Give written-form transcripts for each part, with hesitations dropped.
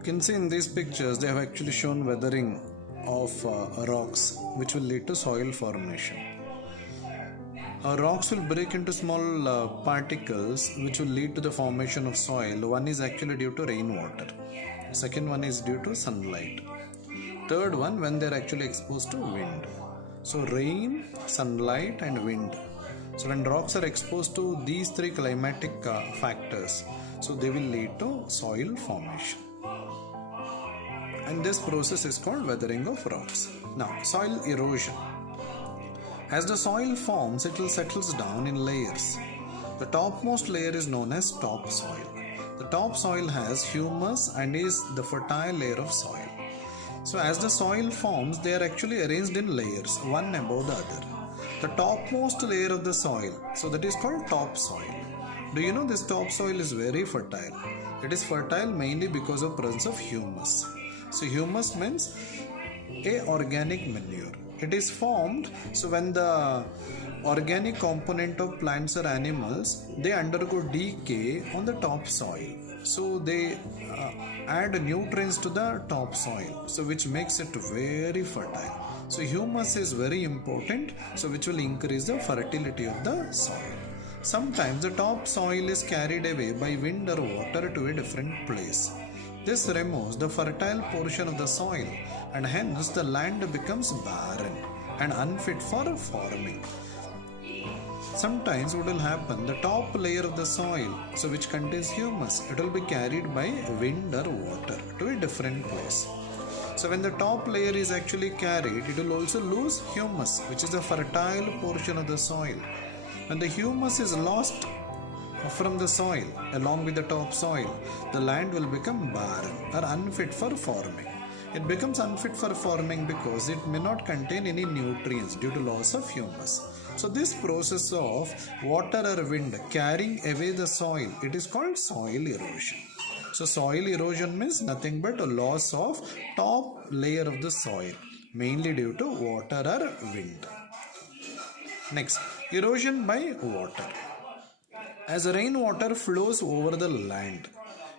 You can see in these pictures they have actually shown weathering of rocks, which will lead to soil formation. Rocks will break into small particles, which will lead to the formation of soil. One is actually due to rainwater. Second one is due to sunlight. Third one, when they are actually exposed to wind. So rain, sunlight and wind. So when rocks are exposed to these three climatic factors, so they will lead to soil formation. And this process is called weathering of rocks. Now, soil erosion. As the soil forms, it will settles down in layers. The topmost layer is known as topsoil. The topsoil has humus and is the fertile layer of soil. So as the soil forms, they are actually arranged in layers, one above the other. The topmost layer of the soil, so that is called topsoil. Do you know this topsoil is very fertile? It is fertile mainly because of presence of humus. So humus means a organic manure. It is formed, so when the organic component of plants or animals, they undergo decay on the topsoil. So they add nutrients to the topsoil, so which makes it very fertile. So humus is very important, so which will increase the fertility of the soil. Sometimes the topsoil is carried away by wind or water to a different place. This removes the fertile portion of the soil, and hence the land becomes barren and unfit for farming. Sometimes what will happen, the top layer of the soil, so which contains humus, it will be carried by wind or water to a different place. So when the top layer is actually carried, it will also lose humus, which is the fertile portion of the soil. When the humus is lost from the soil along with the topsoil, the land will become barren or unfit for farming. It becomes unfit for farming because it may not contain any nutrients due to loss of humus. So this process of water or wind carrying away the soil, it is called soil erosion. So soil erosion means nothing but a loss of top layer of the soil, mainly due to water or wind. Next, erosion by water. As rainwater flows over the land,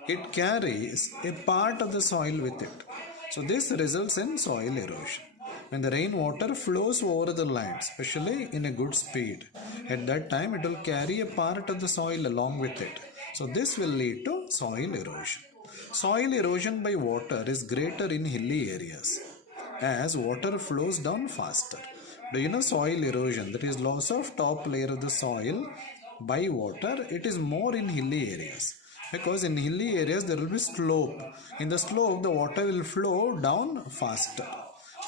it carries a part of the soil with it. So this results in soil erosion. When the rainwater flows over the land, especially in a good speed, at that time it will carry a part of the soil along with it. So this will lead to soil erosion. Soil erosion by water is greater in hilly areas as water flows down faster. Do you know soil erosion, that is loss of top layer of the soil by water, it is more in hilly areas, because in hilly areas there will be slope. In the slope the water will flow down faster.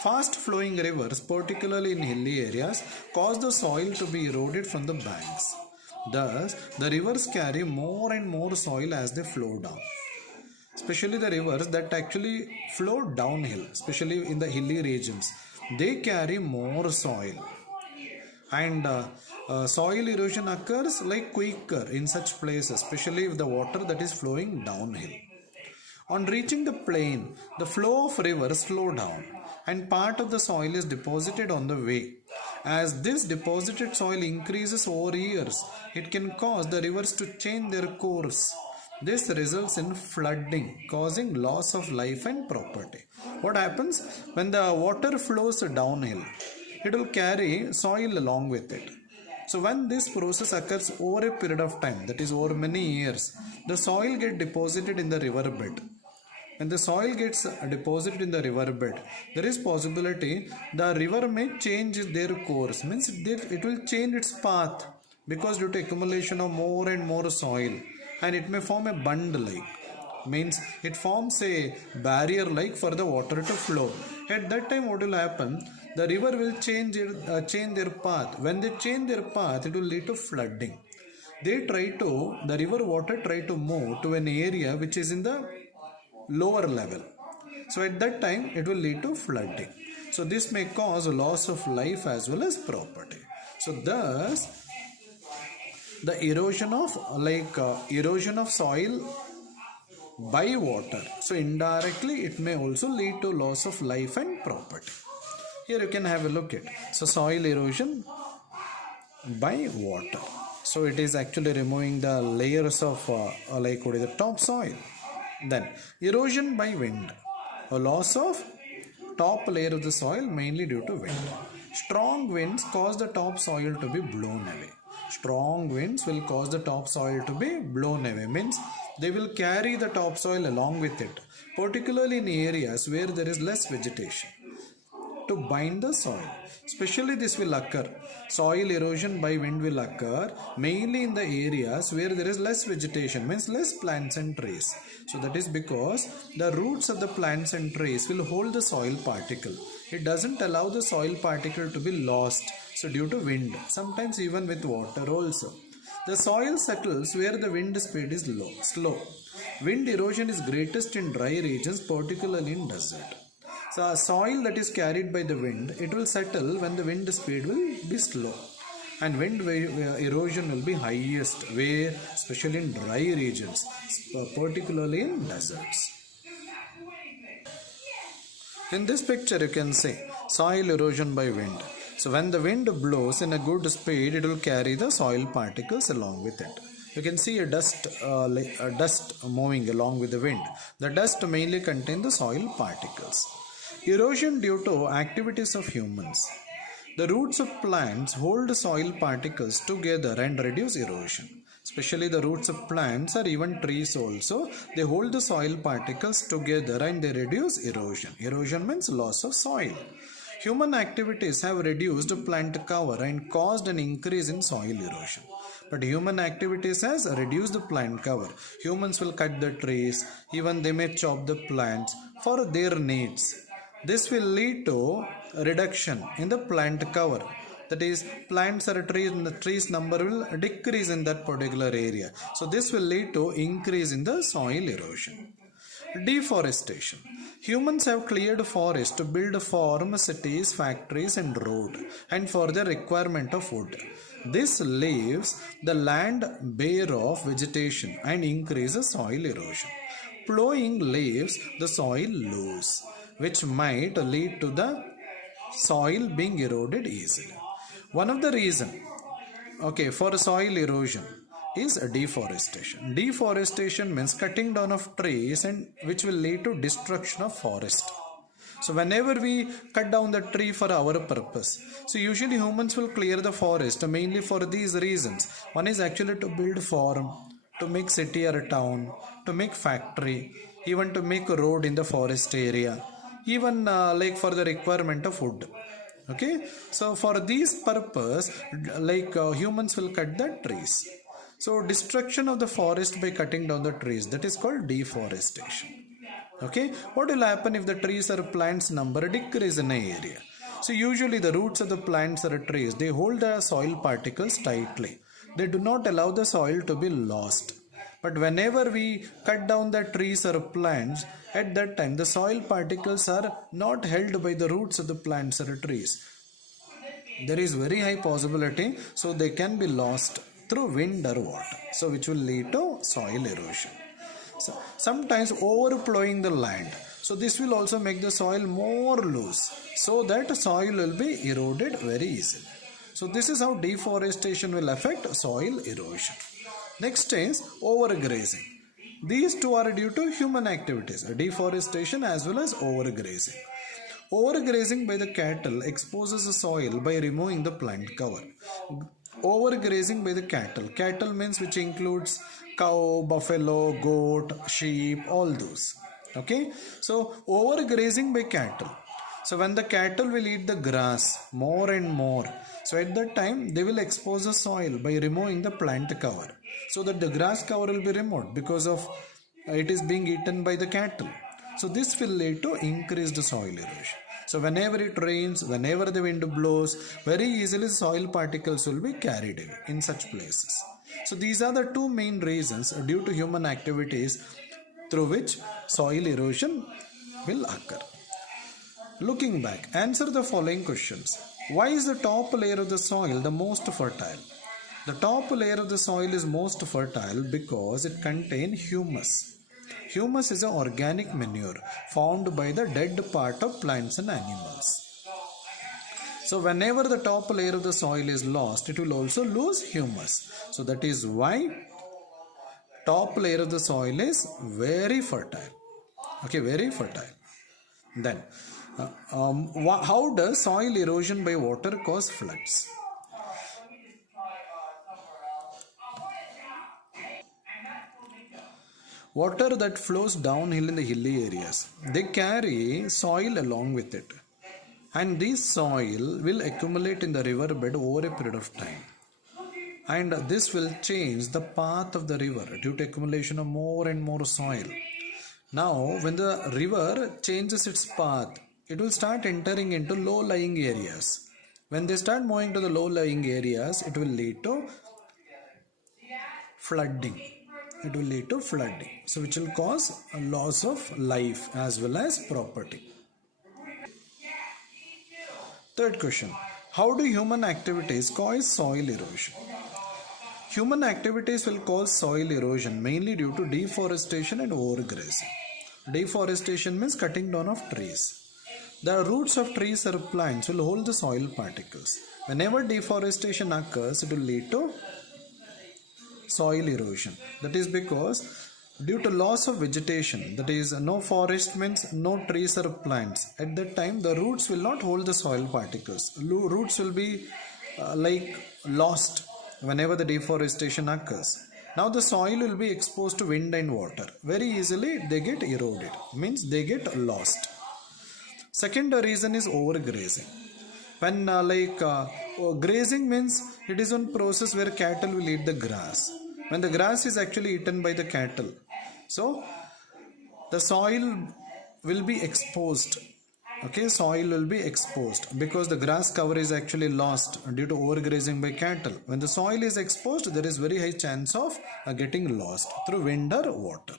Fast flowing rivers, particularly in hilly areas, cause the soil to be eroded from the banks. Thus the rivers carry more and more soil as they flow down. Especially the rivers that actually flow downhill, especially in the hilly regions, they carry more soil. And soil erosion occurs like quicker in such places, especially if the water that is flowing downhill. On reaching the plain, the flow of rivers slow down and part of the soil is deposited on the way. As this deposited soil increases over years, it can cause the rivers to change their course. This results in flooding, causing loss of life and property. What happens when the water flows downhill? It will carry soil along with it. So when this process occurs over a period of time, that is over many years, the soil gets deposited in the river bed. When the soil gets deposited in the river bed, there is possibility the river may change their course, means it will change its path, because due to accumulation of more and more soil, and it may form a bund like, means it forms a barrier like for the water to flow. At that time what will happen, the river will change their path. When they change their path, it will lead to flooding. The river water try to move to an area which is in the lower level. So at that time it will lead to flooding. So this may cause loss of life as well as property. So thus the erosion of soil by water, so indirectly it may also lead to loss of life and property. Here you can have a look at. So soil erosion by water. So it is actually removing the layers of the topsoil. Then erosion by wind, a loss of top layer of the soil mainly due to wind. Strong winds cause the top soil to be blown away. Strong winds will cause the top soil to be blown away, means they will carry the topsoil along with it, particularly in areas where there is less vegetation, to bind the soil. Especially this will occur. Soil erosion by wind will occur mainly in the areas where there is less vegetation, means less plants and trees. So that is because the roots of the plants and trees will hold the soil particle. It doesn't allow the soil particle to be lost. So due to wind, sometimes even with water also. The soil settles where the wind speed is slow. Wind erosion is greatest in dry regions, particularly in desert. So a soil that is carried by the wind, it will settle when the wind speed will be slow. And wind erosion will be highest where, especially in dry regions, particularly in deserts. In this picture you can see soil erosion by wind. So when the wind blows in a good speed, it will carry the soil particles along with it. You can see a dust moving along with the wind. The dust mainly contains the soil particles. Erosion due to activities of humans. The roots of plants hold soil particles together and reduce erosion. Especially the roots of plants or even trees also, they hold the soil particles together and they reduce erosion. Erosion means loss of soil. Human activities have reduced plant cover and caused an increase in soil erosion. But human activities has reduced the plant cover. Humans will cut the trees, even they may chop the plants for their needs. This will lead to reduction in the plant cover. That is, plants or trees, the trees number will decrease in that particular area. So this will lead to increase in the soil erosion. Deforestation. Humans have cleared forests to build farms, cities, factories and roads, and for the requirement of wood. This leaves the land bare of vegetation and increases soil erosion. Plowing leaves the soil loose, which might lead to the soil being eroded easily. One of the reasons for soil erosion is deforestation. Deforestation means cutting down of trees, and which will lead to destruction of forest. So whenever we cut down the tree for our purpose, so usually humans will clear the forest mainly for these reasons. One is actually to build farm, to make city or a town, to make factory, even to make a road in the forest area, even like for the requirement of wood. Okay, so for these purpose, humans will cut the trees. So destruction of the forest by cutting down the trees, that is called deforestation. Okay, what will happen if the trees or plants number decrease in an area? So usually the roots of the plants or trees, they hold the soil particles tightly. They do not allow the soil to be lost. But whenever we cut down the trees or plants, at that time the soil particles are not held by the roots of the plants or trees. There is very high possibility, so they can be lost through wind or water, so which will lead to soil erosion. So sometimes overplowing the land, so this will also make the soil more loose, so that soil will be eroded very easily. So this is how deforestation will affect soil erosion. Next is overgrazing. These two are due to human activities, deforestation as well as overgrazing. Overgrazing by the cattle exposes the soil by removing the plant cover. Overgrazing by the cattle. Cattle means which includes cow, buffalo, goat, sheep, all those. Okay. So overgrazing by cattle. So when the cattle will eat the grass more and more, so at that time they will expose the soil by removing the plant cover, so that the grass cover will be removed because of it is being eaten by the cattle. So this will lead to increased soil erosion. So whenever it rains, whenever the wind blows, very easily soil particles will be carried away in such places. So these are the two main reasons due to human activities through which soil erosion will occur. Looking back, answer the following questions. Why is the top layer of the soil the most fertile? The top layer of the soil is most fertile because it contains humus. Humus is an organic manure formed by the dead part of plants and animals. So whenever the top layer of the soil is lost, it will also lose humus. So that is why top layer of the soil is very fertile. Okay, very fertile. Then, how does soil erosion by water cause floods? Water that flows downhill in the hilly areas, they carry soil along with it. And this soil will accumulate in the riverbed over a period of time. And this will change the path of the river due to accumulation of more and more soil. Now, when the river changes its path, it will start entering into low-lying areas. When they start moving to the low-lying areas, it will lead to flooding. It will lead to flooding. So, which will cause a loss of life as well as property. Third question. How do human activities cause soil erosion? Human activities will cause soil erosion mainly due to deforestation and overgrazing. Deforestation means cutting down of trees. The roots of trees or plants will hold the soil particles. Whenever deforestation occurs, it will lead to soil erosion. That is because due to loss of vegetation, that is no forest means no trees or plants. At that time, the roots will not hold the soil particles. Roots will be lost whenever the deforestation occurs. Now the soil will be exposed to wind and water. Very easily they get eroded, means they get lost. Second reason is overgrazing. When grazing means it is one process where cattle will eat the grass. When the grass is actually eaten by the cattle, so the soil will be exposed. Okay, soil will be exposed because the grass cover is actually lost due to overgrazing by cattle. When the soil is exposed, there is very high chance of getting lost through wind or water.